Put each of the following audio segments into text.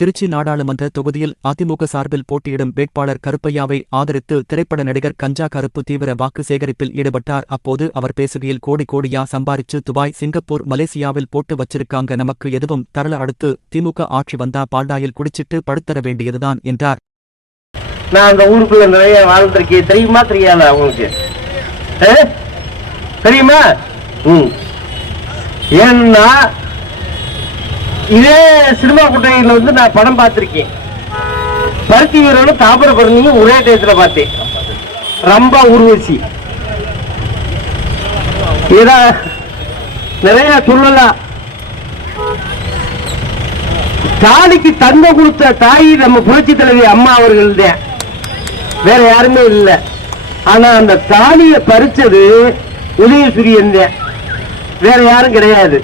திருச்சி நாடாளுமன்ற தொகுதியில் அதிமுக சார்பில் போட்டியிடும் வேட்பாளர் கருப்பையாவை ஆதரித்து திரைப்பட நடிகர் கஞ்சா கருப்பு தீவிர வாக்கு சேகரிப்பில் ஈடுபட்டார். அப்போது அவர் பேசுகையில், கோடி கோடியா சம்பாரிச்சு துபாய், சிங்கப்பூர், மலேசியாவில் போட்டு வச்சிருக்காங்க, நமக்கு எதுவும் தரல, அடுத்து திமுக ஆட்சி வந்தா பால்டாயில் குடிச்சிட்டு படுத்தர வேண்டியதுதான் என்றார். நான் அந்த ஊருக்குள்ள நிறைய வாழ்ந்திருக்கேன். தெரியுமா தெரியாத அவங்களுக்கு? தெரியுமா? ஏன்னா இதே சினிமா கூட்டணியில வந்து நான் படம் பார்த்திருக்கேன். பருத்தி வீரனும் தாமிரபரணியும் ஒரே டயத்துல பார்த்தேன். ரம்பா ஊர்வசி நிறைய சொல்லலாம். தாலிக்கு தந்தை கொடுத்த தாய் நம்ம புரட்சி தலைவி அம்மா அவர்கள் தான், வேற யாருமே இல்லை. ஆனா அந்த தாலியை பறிச்சது உதயசூரியன் தான், வேற யாரும் கிடையாது.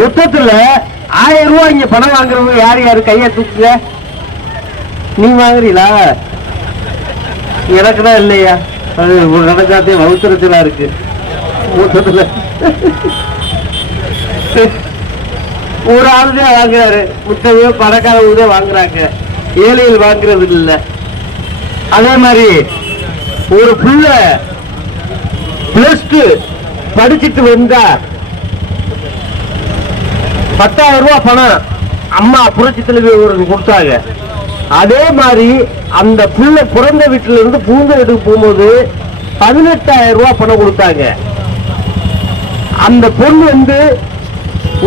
மொத்தத்துல 1000 ரூபாய் இங்க பணம் வாங்குறவங்க யாரு யாரு கைய தூக்குங்க. நீ வாங்குறீங்களா? எனக்குதான் இல்லையா? அது நடக்காதே வகுத்துறதுலாம் இருக்கு. மொத்தத்துல ஒரு ஆளுதான் வாங்குறாரு, முட்டையோ பணக்காரங்க வாங்குறாங்க, ஏழைகள் வாங்குறது இல்லை. அதே மாதிரி ஒரு புள்ள +2 படிச்சுட்டு வந்தா 10,000 ரூபாய் பணம் அம்மா புரட்சி தலைவி கொடுத்தாங்க. அதே மாதிரி அந்த புள்ள பிறந்த வீட்டுல இருந்து பூந்த வீட்டுக்கு போகும்போது 18,000 ரூபாய் பணம் கொடுத்தாங்க. அந்த பொண்ணு வந்து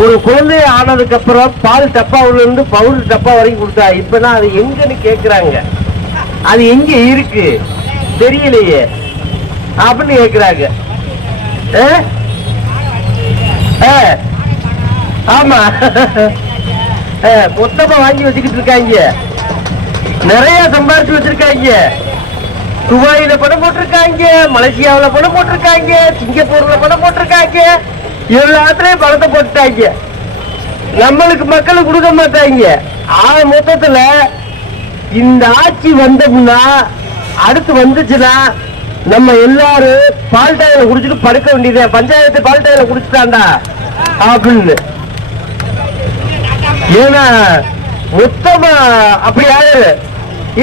ஒரு குழந்தை ஆனதுக்கு அப்புறம் பால் டப்பாவுல இருந்து பவுல் டப்பா வரைக்கும் கொடுத்தா. இப்பதான் அது எங்கன்னு கேக்குறாங்க. அது எங்க இருக்கு தெரியலையே அப்படின்னு கேக்குறாங்க. ஆமா, மொத்தமா வாங்கி வச்சுக்கிட்டு இருக்காங்க. நிறைய சம்பாரிச்சு வச்சிருக்காங்க. துபாயில பணம் போட்டிருக்காங்க, மலேசியாவில பணம் போட்டிருக்காங்க, சிங்கப்பூர்ல பணம் போட்டிருக்காங்க, எல்லாத்துலயும் பணத்தை போட்டுட்டாங்க. நம்மளுக்கு மக்களுக்கு கொடுக்க மாட்டாங்க. மொத்தத்துல இந்த ஆட்சி வந்தோம்னா, அடுத்து வந்துச்சுன்னா நம்ம எல்லாரும் பால்டாயில குடிச்சிட்டு படுக்க வேண்டியது. பஞ்சாயத்து பால்டாயில குடிச்சுட்டாண்டா அப்படின்னு. ஏன்னா மொத்தமா அப்படி ஆகுது.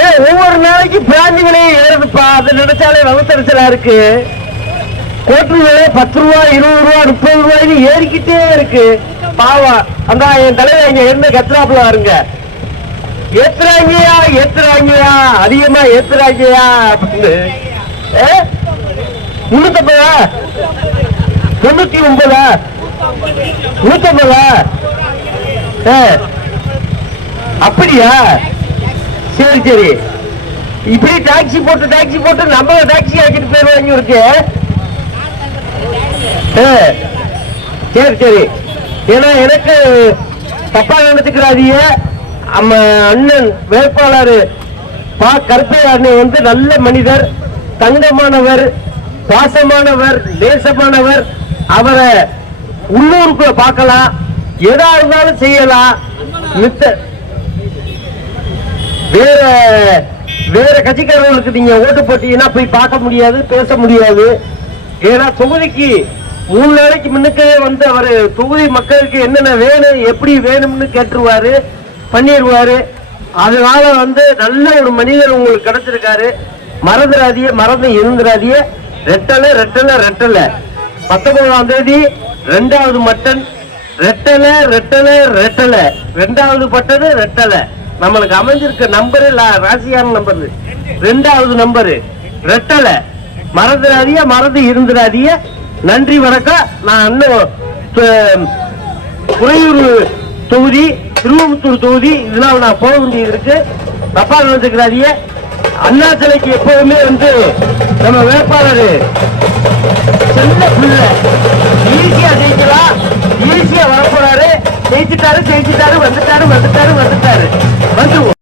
ஏன் ஒவ்வொரு நாளைக்கு பிராஞ்சி விலையும் ஏறுதுப்பா. அதை நினைச்சாலே வகுத்தறிச்சலா இருக்கு. கோட்டு விலை 10 ரூபாய், 20 ரூபாய், 30 ரூபாய்னு ஏறிக்கிட்டே இருக்கு. பாவா அந்த என் தலைவர் இங்க என்ன கத்துறாப்புல வருங்க. ஏத்துறாங்கயா ஏத்துறாங்கயா, அதிகமா ஏத்துறாங்கயா அப்படின்னு. 350, 99, 150. அப்படியா? சரி சரி. இப்படி டாக்ஸி போட்டு நம்ம டாக்ஸி ஆக்கிட்டு போயிருவாங்க இருக்கு. சரி சரி. ஏன்னா எனக்கு தப்பா நினைச்சுக்கிறாதீங்க. நம்ம அண்ணன் வேட்பாளர் கருப்பையா அண்ணன் வந்து நல்ல மனிதர், தங்கமானவர், பாசமானவர், நேசமானவர். அவரை உள்ளூருக்குள்ள பார்க்கலாம், எதா இருந்தாலும் செய்யலாம். வேற கட்சிக்காரர்களுக்கு நீங்க ஓட்டு போட்டீங்கன்னா போய் பார்க்க முடியாது, பேச முடியாது. ஏன்னா தொகுதிக்கு 3 நாளைக்கு முன்னுக்கே வந்து அவரு தொகுதி மக்களுக்கு என்னென்ன வேணும், எப்படி வேணும்னு கேட்டுருவாரு, பண்ணிடுவாரு. அதனால வந்து நல்ல ஒரு மனிதர் உங்களுக்கு கிடைச்சிருக்காரு. மறந்துடாதிய, மறந்து இருந்துடாதிய. ரெட்டலை ரெட்டலை ரெட்டலை. 19ஆம் தேதி 2வது மட்டன். ரெட்டலை ரெட்டலை ரெட்டலை. 2வது பட்டது ரெட்டலை. நம்மளுக்கு அமைஞ்சிருக்க நம்பரு ராசியான நம்பர் 2வது நம்பரு ரெட்டலை. மறந்துடாதிய, மறந்து இருந்துடாதிய. நன்றி, வணக்கம். நான் இன்னும் குறையூர் தொகுதி, திருவம்புத்தூர் தொகுதி, இதெல்லாம் நான் போக வேண்டியது இருக்கு. தப்பா நினைச்சுக்கிறாதிய. அண்ணா சிலைக்கு எப்பவுமே வந்து நம்ம வேட்பாளர் செல்ல புள்ள ஈஸியா ஜெயிக்கலாம், ஈஸியா வரப்போறாரு. ஜெயிச்சுட்டாரு வந்துருவோம்.